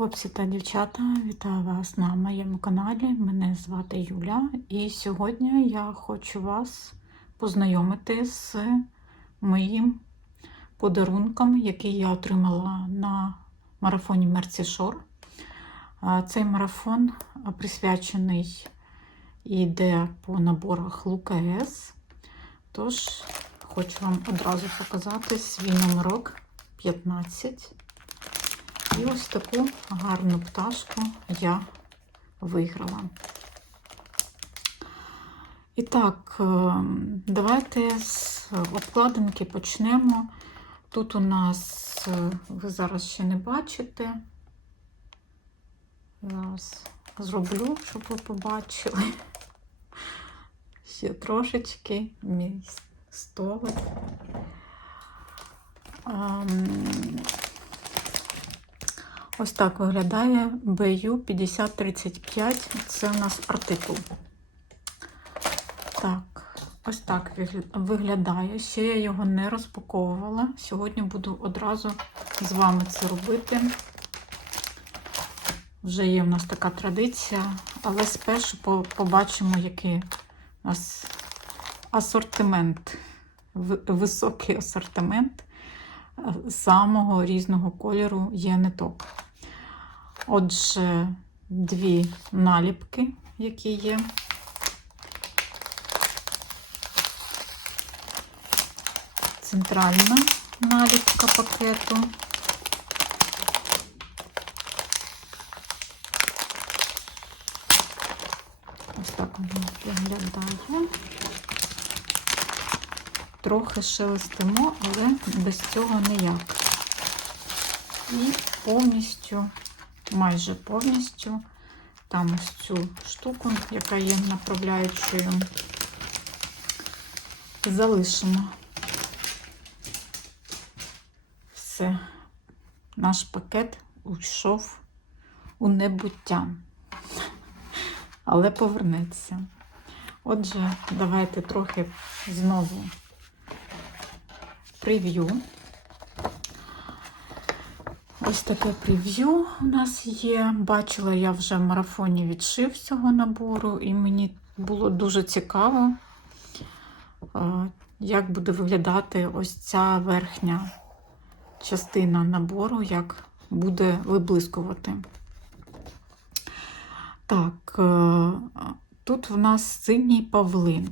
Хлопці та дівчата, вітаю вас на моєму каналі. Мене звати Юля, і сьогодні я хочу вас познайомити з моїм подарунком, який я отримала на марафоні Мерці Шор. Цей марафон присвячений і по наборах ЛУКС. Тож, хочу вам одразу показати свій номерок 15. І ось таку гарну пташку я виграла. І так, е, давайте з обкладинки почнемо. Тут у нас, е, ви зараз ще не бачите. Зараз зроблю, щоб ви побачили. Ще трошечки мій столик. Ось так виглядає BU 5035. Це у нас артикул. Так, ось так виглядає. Ще я його не розпаковувала. Сьогодні буду одразу з вами це робити. Вже є в нас така традиція, але спершу побачимо, який у нас асортимент, високий асортимент самого різного кольору є ниток. Отже, дві наліпки, які є. Центральна наліпка пакету. Ось так вона виглядає. Трохи шелестимо, але без цього ніяк. І повністю майже повністю. Там ось цю штуку, яка є направляючою, залишимо. Все, наш пакет уйшов у небуття, але повернеться. Отже, давайте трохи знову прев'ю. Ось таке прев'ю у нас є. Бачила я вже в марафоні відшив цього набору, і мені було дуже цікаво, як буде виглядати ось ця верхня частина набору, як буде виблискувати. Так, е, тут в нас синій павлин.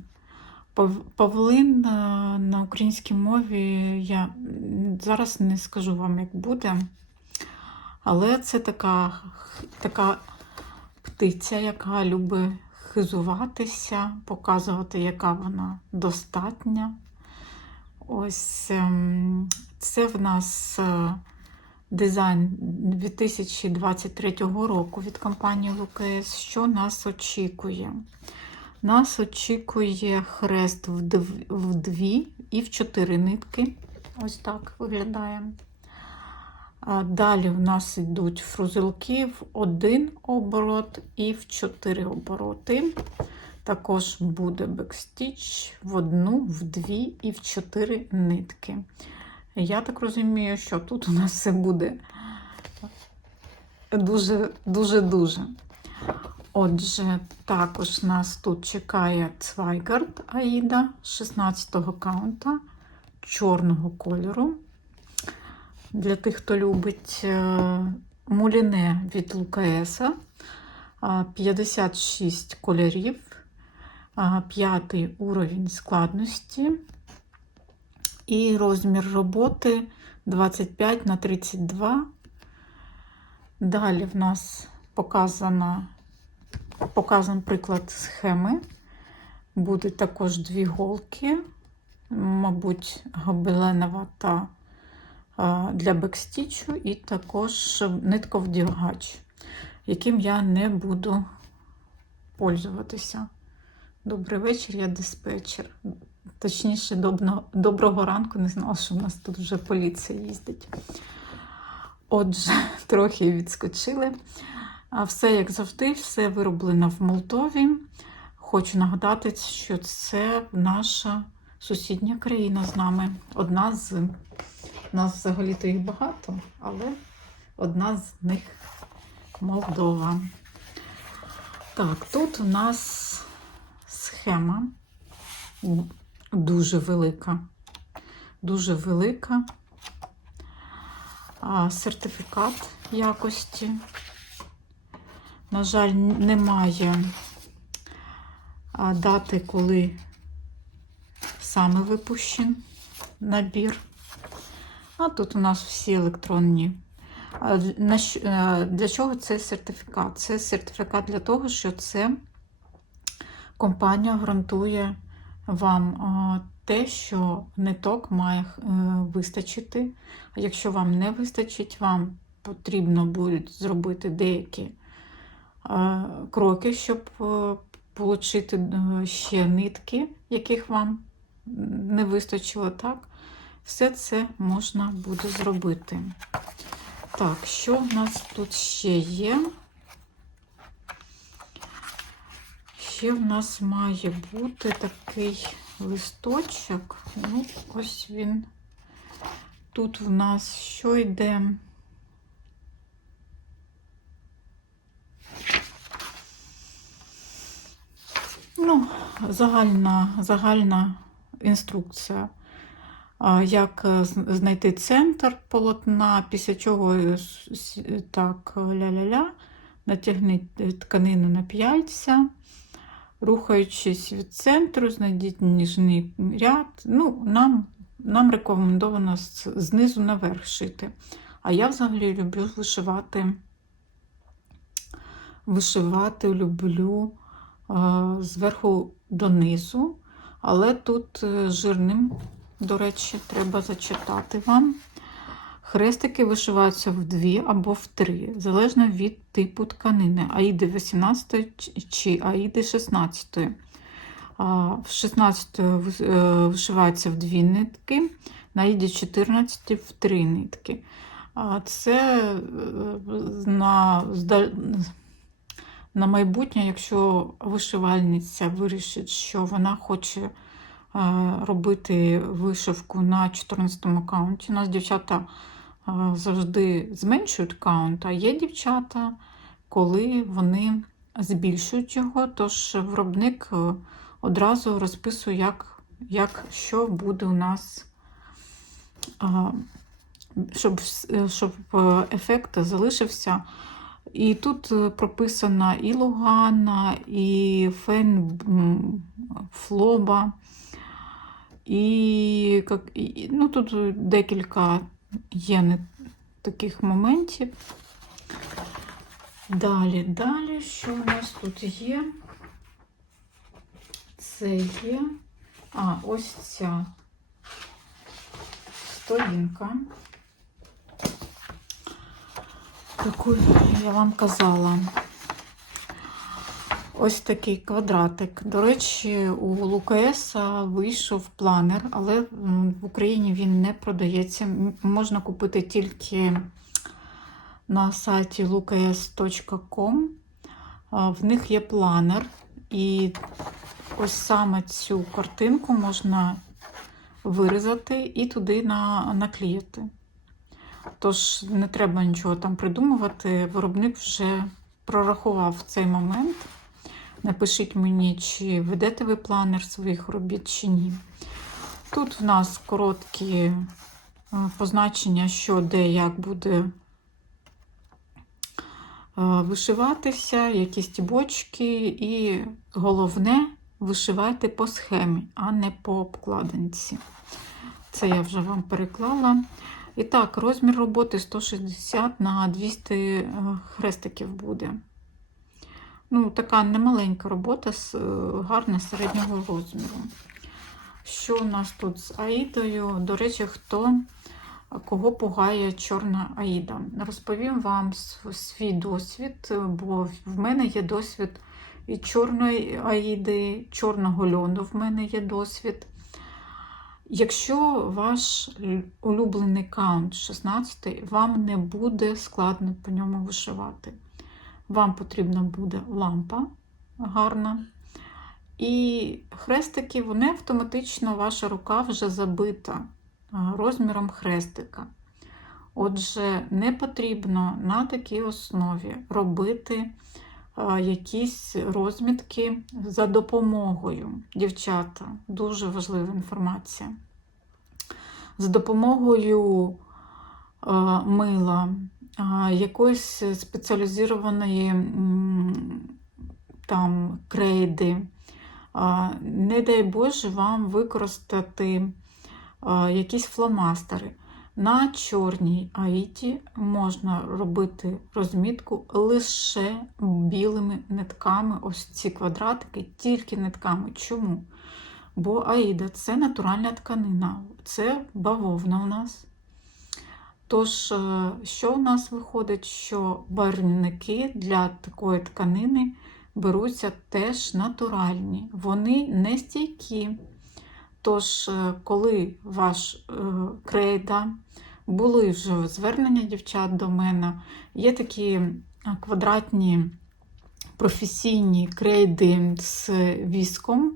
Павлин е, на українській мові я зараз не скажу вам, як буде. Але це така така птиця, яка любить хизуватися, показувати, яка вона достатня. Ось ем, це в нас е, дизайн 2023 року від компанії Лукес. Що нас очікує? Нас очікує хрест в дві і в чотири нитки. Ось так виглядає. Далі в нас йдуть фрузилки в один оборот і в чотири обороти. Також буде бекстіч в одну, в дві і в чотири нитки. Я так розумію, що тут у нас все буде дуже-дуже-дуже. Отже, також нас тут чекає Цвайгард Аїда 16-го каунта чорного кольору. Для тих, хто любить е, муліне від Лукаеса 56 кольорів, п'ятий уровень складності і розмір роботи 25 на 32. Далі в нас показано, показан приклад схеми. Будуть також дві голки, мабуть, гобеленова та для бекстічу, і також нитковдягач, яким я не буду пользуватися. Добрий вечір, я диспетчер. Точніше, добно, доброго ранку, не знала, що в нас тут вже поліція їздить. Отже, трохи відскочили. А все, як завжди, все вироблено в Молдові. Хочу нагадати, що це наша сусідня країна з нами, одна з. У нас взагалі-то їх багато, але одна з них Молдова. Так, тут у нас схема дуже велика. Дуже велика. Сертифікат якості. На жаль, немає дати, коли саме випущен набір. А тут у нас всі електронні. Е, Для чого цей сертифікат? Це сертифікат для того, що це компанія гарантує вам те, що ниток має е, вистачити. А якщо вам не вистачить, вам потрібно буде зробити деякі е, кроки, щоб отримати ще нитки, яких вам не вистачило, так? Все це можна буде зробити. Так, що в нас тут ще є? Ще в нас має бути такий листочок. Ну, ось він. Тут в нас що йде? Ну, загальна, загальна інструкція. Як е, знайти центр полотна, після чого е, так, ля-ля-ля, натягніть е, тканину на п'яльця, рухаючись від центру, знайдіть ніжний ряд. Ну, нам, нам рекомендовано знизу наверх шити. А я взагалі люблю вишивати, вишивати люблю зверху донизу, але тут жирним, до речі, треба зачитати вам. Хрестики вишиваються в дві або в три, залежно від типу тканини, аїди 18 чи аїди 16. В 16 вис- е, вишивається в дві нитки, на аїді 14 в три нитки. Це е, на, на майбутнє, якщо вишивальниця вирішить, що вона хоче е, робити вишивку на 14 каунті. У нас дівчата е, завжди зменшують каунт, а є дівчата, коли вони збільшують його, тож виробник е, одразу розписує, як, як що буде у нас, е, щоб, щоб е, ефект залишився. І тут е, прописана і Лугана, і Фен Флоба, і, ну, тут декілька є таких моментів. Далі, далі, що у нас тут є? Це є. А, ось ця сторінка. Таку я вам казала. Ось такий квадратик. До речі, у Лукаеса вийшов планер, але в Україні він не продається. Можна купити тільки на сайті lukas.com. А, В них є планер, і ось саме цю картинку можна вирізати і туди на, наклеїти. Тож не треба нічого там придумувати. Виробник вже прорахував цей момент. Напишіть мені, чи ведете ви планер своїх робіт, чи ні. Тут в нас короткі е, позначення, що де як буде е, вишиватися, які стібочки, і головне вишивайте по схемі, а не по обкладинці. Це я вже вам переклала. І так, розмір роботи 160 на 200 е, хрестиків буде. Ну, така немаленька робота, з е, гарна середнього розміру. Що у нас тут з Аїдою? До речі, хто кого пугає чорна Аїда? Розповім вам свій досвід, бо в мене є досвід і чорної Аїди, чорного льону в мене є досвід. Якщо ваш улюблений каунт 16, вам не буде складно по ньому вишивати. Вам потрібна буде лампа гарна. І хрестики, вони автоматично, ваша рука вже забита розміром хрестика. Отже, не потрібно на такій основі робити якісь розмітки за допомогою. Дівчата, дуже важлива інформація. За допомогою мила, якоїсь спеціалізованої там крейди. Не дай Боже вам використати якісь фломастери. На чорній аїті можна робити розмітку лише білими нитками. Ось ці квадратики, тільки нитками. Чому? Бо аїда це натуральна тканина, це бавовна у нас. Тож, е, що у нас виходить, що барвники для такої тканини беруться теж натуральні, вони не стійкі. Тож, е, коли ваш е, крейда, були вже звернення дівчат до мене, є такі квадратні професійні крейди з віском.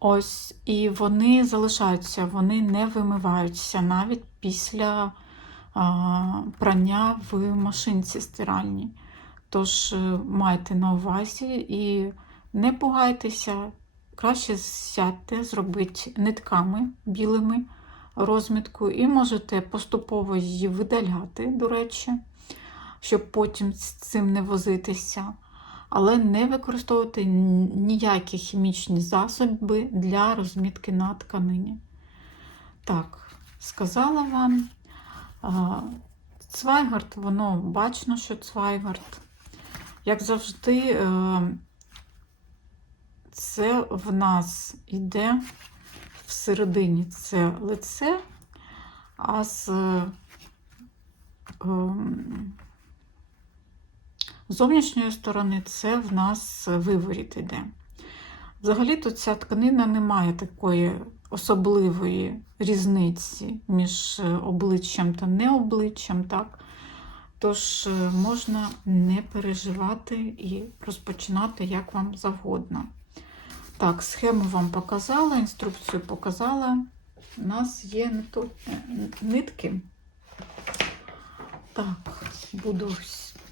Ось, і вони залишаються, вони не вимиваються навіть після прання в машинці стиральній. Тож е, майте на увазі і не пугайтеся, краще сядьте, зробіть нитками білими розмітку, і можете поступово її видаляти, до речі, щоб потім з цим не возитися. Але не використовувати ніякі хімічні засоби для розмітки на тканині. Так, сказала вам. Цвайгард, воно бачно, що цвайгард. Як завжди, е, це в нас йде всередині це лице, а з ем, зовнішньої сторони це в нас виворіт йде. Взагалі-то ця тканина не має такої особливої різниці між обличчям та необличчям. так? Тож е, можна не переживати і розпочинати як вам завгодно. Так, схему вам показала, інструкцію показала. У нас є нитки. Так, буду,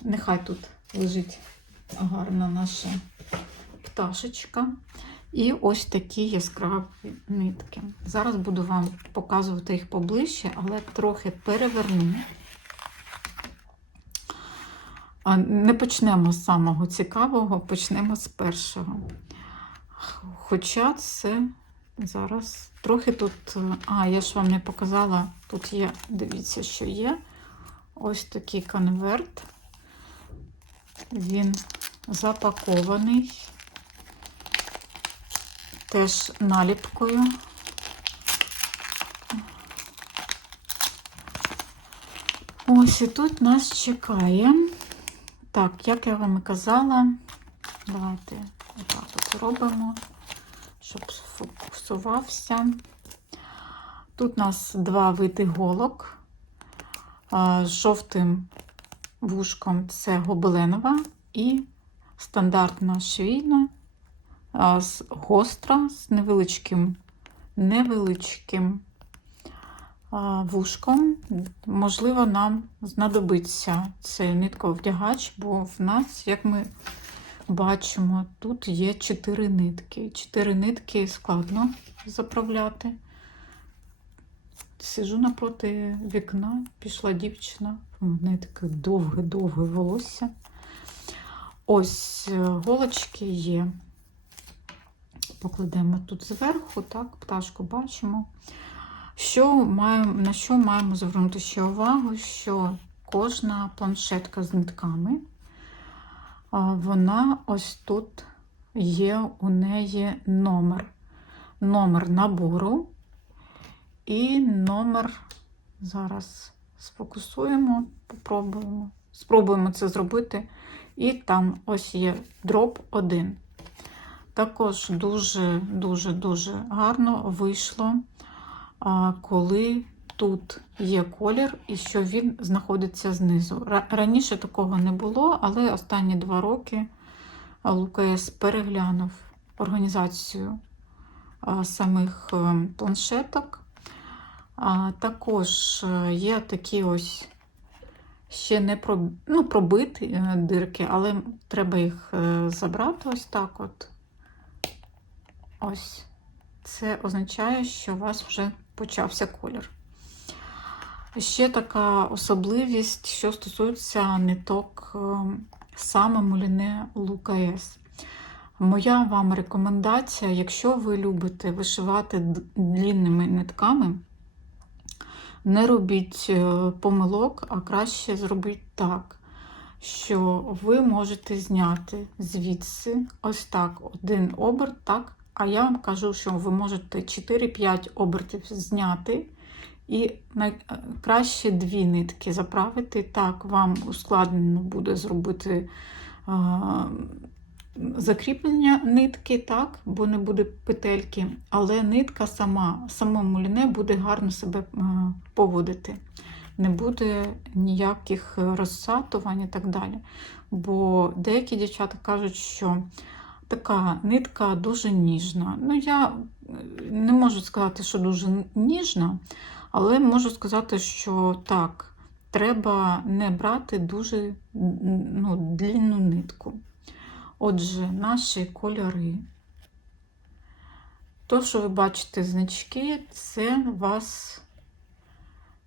нехай тут лежить гарна наша пташечка. І ось такі яскраві нитки. Зараз буду вам показувати їх поближче, але трохи переверну. Не почнемо з самого цікавого, почнемо з першого. Хоча це зараз трохи тут, а, я ж вам не показала, тут є, дивіться, що є. Ось такий конверт. Він запакований теж наліпкою. Ось і тут нас чекає. Так, як я вам і казала, давайте отак от зробимо, щоб фокусувався. Тут у нас два види голок. З жовтим вушком це гобеленова і стандартна швійна, гостра з невеличким, невеличким вушком. Можливо, нам знадобиться цей нитковдягач, бо в нас, як ми бачимо, тут є чотири нитки. Чотири нитки складно заправляти. Сижу напроти вікна, пішла дівчина, у неї таке довге-довге волосся. Ось е, голочки є. Покладемо тут зверху, так, пташку бачимо. Що маємо, На що маємо звернути ще увагу, що кожна планшетка з нитками, вона ось тут є, у неї номер. Номер набору і номер, зараз сфокусуємо, попробуємо, спробуємо це зробити. І там ось є дроп 1. Також дуже-дуже-дуже гарно вийшло коли тут є колір і що він знаходиться знизу. Раніше такого не було, але останні два роки Лукас переглянув організацію самих е, планшеток. Також е, є такі ось ще не ну, пробиті е, дирки, але треба їх забрати ось так от. Ось. Це означає, що у вас вже почався колір. Ще така особливість, що стосується ниток е, саме Муліне Лукаес. Моя вам рекомендація, якщо ви любите вишивати длінними нитками, не робіть е, помилок, а краще зробіть так, що ви можете зняти звідси ось так один оберт, так, а я вам кажу, що ви можете 4-5 обертів зняти і най- краще дві нитки заправити. Так, вам ускладнено буде зробити е, закріплення нитки, так, бо не буде петельки, але нитка сама, само муліне буде гарно себе поводити. Не буде ніяких розсатувань і так далі. Бо деякі дівчата кажуть, що така нитка дуже ніжна. Ну, я е, не можу сказати, що дуже ніжна, але можу сказати, що так, треба не брати дуже ну, длінну нитку. Отже, наші кольори. То, що ви бачите значки, це вас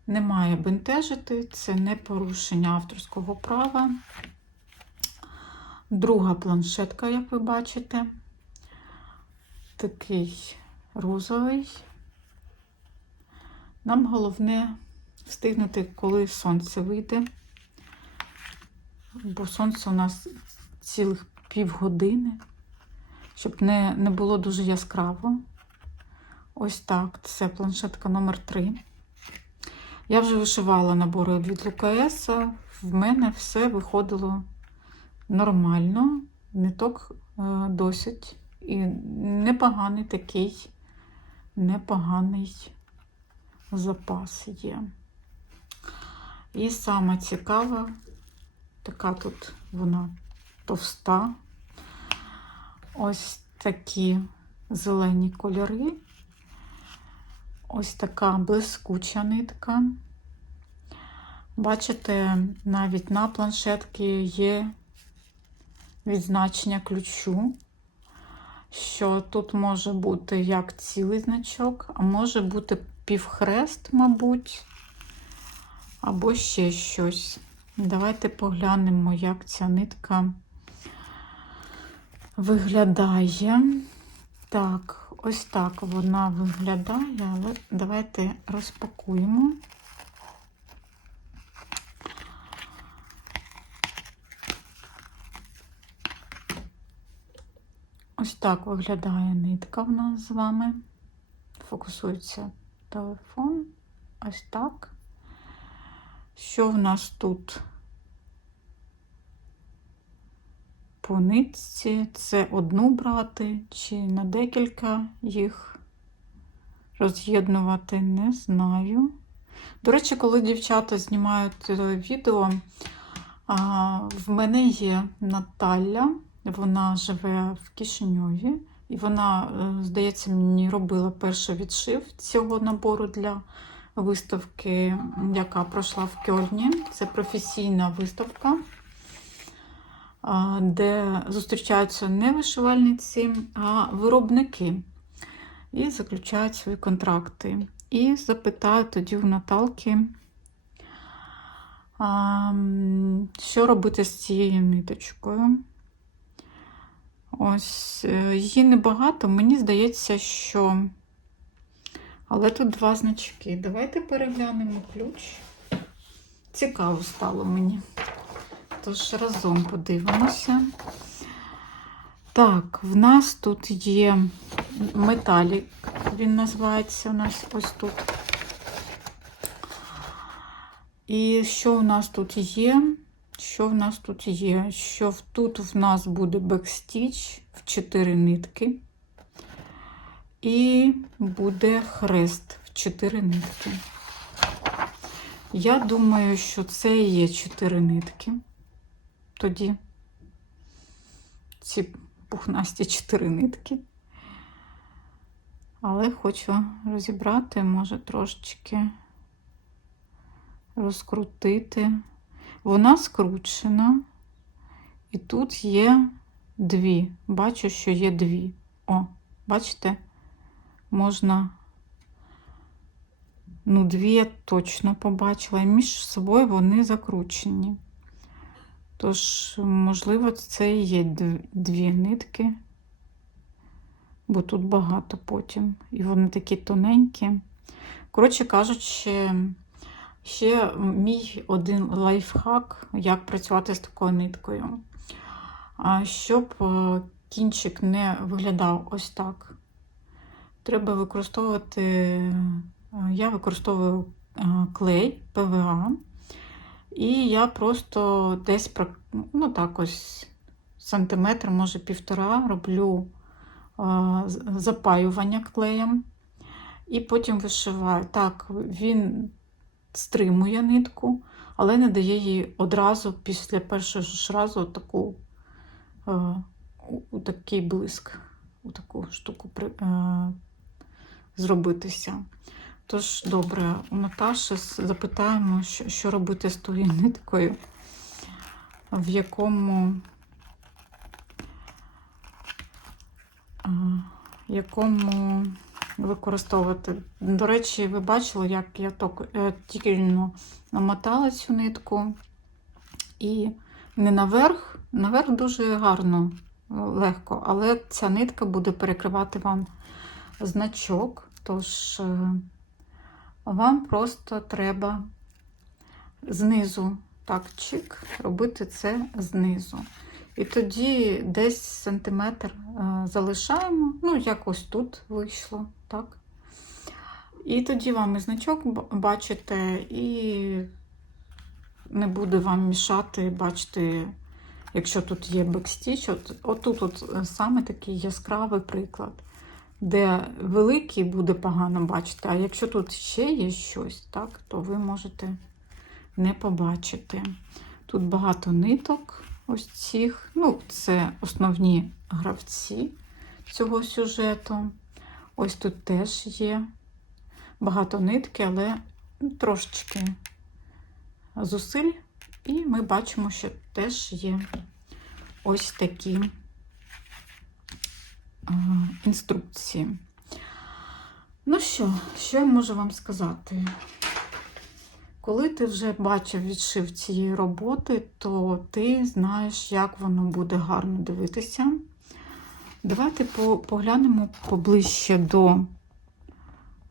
не має бентежити, це не порушення авторського права. Друга планшетка, як ви бачите, такий розовий. Нам головне встигнути, коли сонце вийде, бо сонце у нас цілих півгодини, щоб не, не було дуже яскраво. Ось так, це планшетка номер 3 Я вже вишивала набори від ЛКС, в мене все виходило нормально, ниток е, досить і непоганий такий, непоганий запас є. І саме цікава, така тут вона товста. Ось такі зелені кольори. Ось така блискуча нитка. Бачите, навіть на планшетці є відзначення ключу, що тут може бути як цілий значок, а може бути півхрест, мабуть, або ще щось. Давайте поглянемо, як ця нитка виглядає. Так, ось так вона виглядає, але давайте розпакуємо. Ось так виглядає нитка в нас з вами. Фокусується телефон. Ось так. Що в нас тут? По нитці це одну брати, чи на декілька їх роз'єднувати, не знаю. До речі, коли дівчата знімають е, відео, в мене є Наталя, вона живе в Кишиньові, і вона, е, здається, мені робила перший відшив цього набору для виставки, яка пройшла в Кьольні. Це професійна виставка, де зустрічаються не вишивальниці, а виробники і заключають свої контракти. І запитаю тоді у Наталки, що робити з цією ниточкою. Ось, е, її небагато, мені здається, що. Але тут два значки. Давайте переглянемо ключ. Цікаво стало мені. Тож разом подивимося. Так, в нас тут є металік, він називається у нас ось тут. І що у нас тут є? Що в нас тут є? Що тут в нас буде бекстіч в 4 нитки. І буде хрест в 4 нитки. Я думаю, що це є 4 нитки. Тоді ці пухнасті 4 нитки. Але хочу розібрати, може трошечки розкрутити. Вона скручена, і тут є дві. Бачу, що є дві. О, бачите? Можна, ну, дві я точно побачила, і між собою вони закручені. Тож, можливо, це і є дві нитки, бо тут багато потім. І вони такі тоненькі. Коротше кажучи, ще мій один лайфхак, як працювати з такою ниткою. Щоб е, кінчик не виглядав ось так, треба використовувати, е, я використовую е, клей ПВА. І я просто десь ну так ось сантиметр, може півтора, роблю запаювання клеєм. І потім вишиваю. Так, він стримує нитку, але не дає їй одразу після першого ж разу таку, е, у- такий блиск, у таку штуку при, е, зробитися. Тож, добре, у Наташі запитаємо, що, що робити з тою ниткою, в якому, а, якому використовувати. До речі, ви бачили, як я е, тільки намотала цю нитку. І не наверх, наверх дуже гарно, е, легко, але ця нитка буде перекривати вам значок. Тож е, вам просто треба знизу, так, чик, робити це знизу. І тоді десь сантиметр залишаємо, ну, як ось тут вийшло, так. І тоді вам і значок бачите, і не буде вам мішати, бачити, якщо тут є бекстіч. От, отут от е, саме такий яскравий приклад де великий буде погано бачити, а якщо тут ще є щось, так, то ви можете не побачити. Тут багато ниток, ось цих. Ну, це основні гравці цього сюжету. Ось тут теж є багато нитки, але трошечки зусиль, і ми бачимо, що теж є ось такі а, інструкції. Ну що, що я можу вам сказати? Коли ти вже бачив відшив цієї роботи, то ти знаєш, як воно буде гарно дивитися. Давайте по- поглянемо поближче до,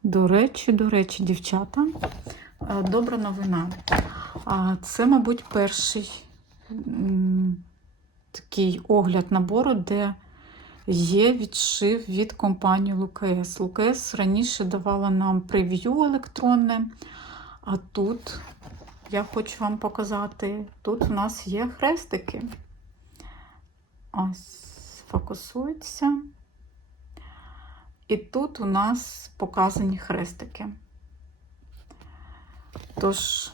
до речі, до речі, дівчата. Е, Добра новина. Це, мабуть, перший такий огляд набору, де є відшив від компанії Лукес. Лукес раніше давала нам прев'ю електронне, а тут я хочу вам показати, тут у нас є хрестики. Ось, фокусується. І тут у нас показані хрестики. Тож,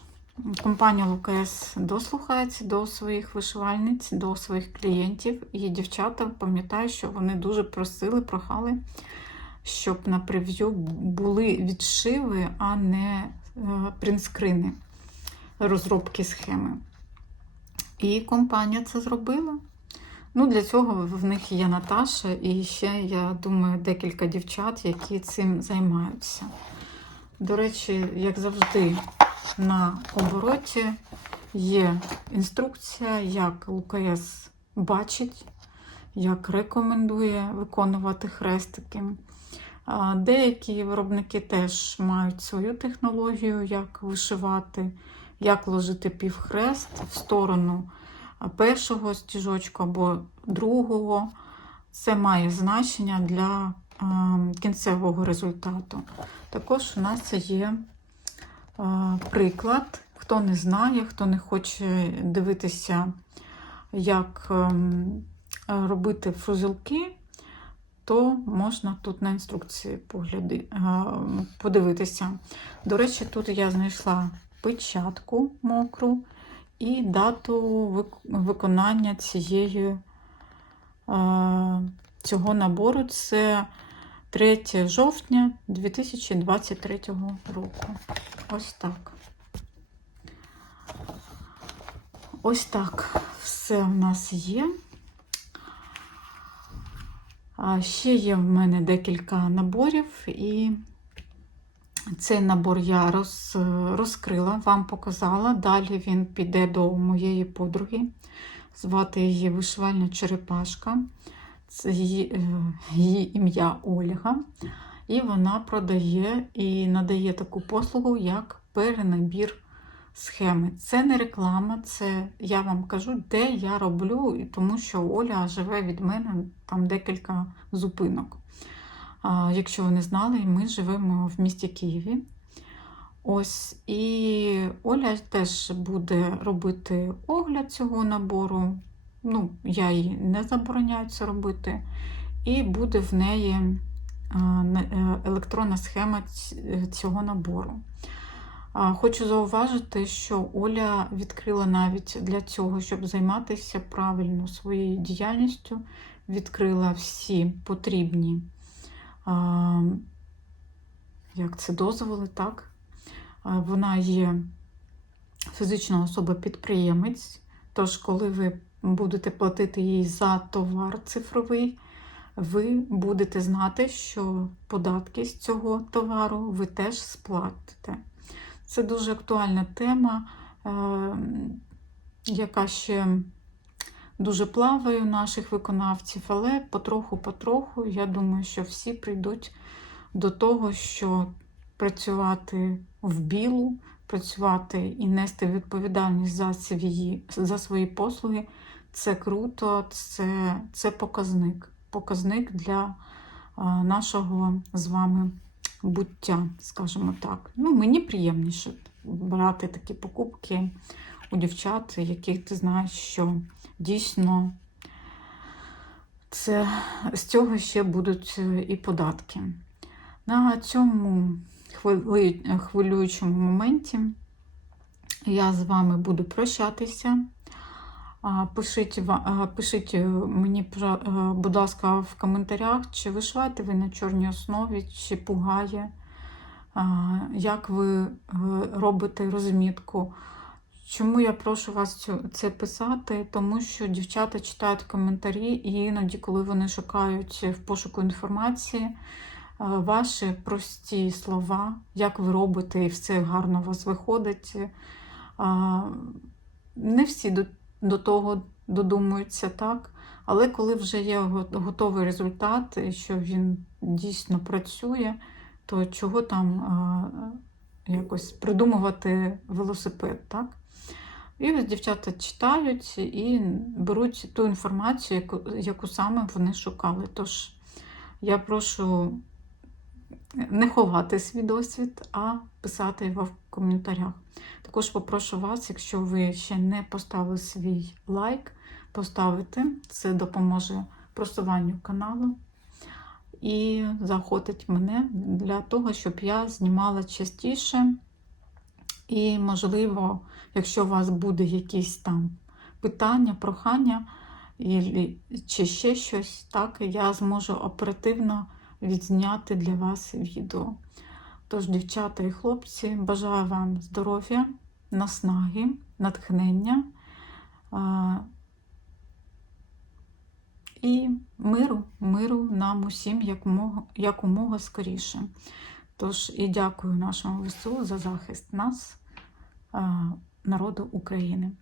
компанія Лукес дослухається до своїх вишивальниць, до своїх клієнтів. І дівчата пам'ятаю, що вони дуже просили, прохали, щоб на прев'ю були відшиви, а не е, принтскрини розробки схеми. І компанія це зробила. Ну, Для цього в них є Наташа і ще, я думаю, декілька дівчат, які цим займаються. До речі, як завжди, на обороті є інструкція, як ЛКС бачить, як рекомендує виконувати хрестики. Деякі виробники теж мають свою технологію, як вишивати, як ложити півхрест в сторону першого стіжочку або другого. Це має значення для е, кінцевого результату. Також у нас є е, приклад. Хто не знає, хто не хоче дивитися, як ем, робити фрузелки, то можна тут на інструкції погляди, е, подивитися. До речі, тут я знайшла печатку мокру і дату виконання цієї, е, цього набору. Це 3 жовтня 2023 року. Ось так. Ось так все в нас є. Ще є в мене декілька наборів, і цей набор я роз, розкрила, вам показала. Далі він піде до моєї подруги. Звати її вишивальна черепашка. Це її, е, її ім'я Ольга. І вона продає і надає таку послугу, як перенабір схеми. Це не реклама, це я вам кажу, де я роблю, тому що Оля живе від мене там декілька зупинок. Якщо ви не знали, ми живемо в місті Києві. Ось, і Оля теж буде робити огляд цього набору. Ну, я їй не забороняю це робити. І буде в неї е, електронна схема цього набору. Хочу зауважити, що Оля відкрила навіть для цього, щоб займатися правильно своєю діяльністю, відкрила всі потрібні як це дозволи, так? Вона є фізична особа-підприємець, тож, коли ви будете платити їй за товар цифровий, ви будете знати, що податки з цього товару ви теж сплатите. Це дуже актуальна тема, е, яка ще дуже плаває у наших виконавців, але потроху-потроху, я думаю, що всі прийдуть до того, що працювати в білу, працювати і нести відповідальність за свої, за свої послуги це круто, це, це показник. Показник для нашого з вами буття, скажімо так. Ну, мені приємніше брати такі покупки у дівчат, яких ти знаєш, що дійсно це, з цього ще будуть е, і податки. На цьому хвилюючому моменті я з вами буду прощатися. Пишіть, пишіть е, мені, е, будь ласка, в коментарях, чи вишиваєте ви на чорній основі, чи пугає, як ви робите розмітку. Чому я прошу вас це писати? Тому що дівчата читають коментарі, і іноді, коли вони шукають в пошуку інформації, е, ваші прості слова, як ви робите, і все гарно у вас виходить. Не всі до, до того додумуються так. Але коли вже є готовий результат, і що він дійсно працює, то чого там а, якось придумувати велосипед, так? І ось дівчата читають і беруть ту інформацію, яку, яку саме вони шукали. Тож я прошу не ховати свій досвід, а писати його в коментарях. Також попрошу вас, якщо ви ще не поставили свій лайк, поставити. Це допоможе просуванню каналу і заохотить мене для того, щоб я знімала частіше. І, можливо, якщо у вас буде якісь там питання, прохання чи ще щось, так, я зможу оперативно відзняти для вас відео. Тож, дівчата і хлопці, бажаю вам здоров'я, наснаги, натхнення і миру, миру нам усім якомога, скоріше. Тож і дякую нашому ВСУ за захист нас, народу України.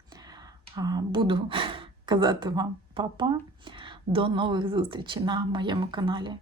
Буду казати вам па-па. До нових зустрічей на моєму каналі.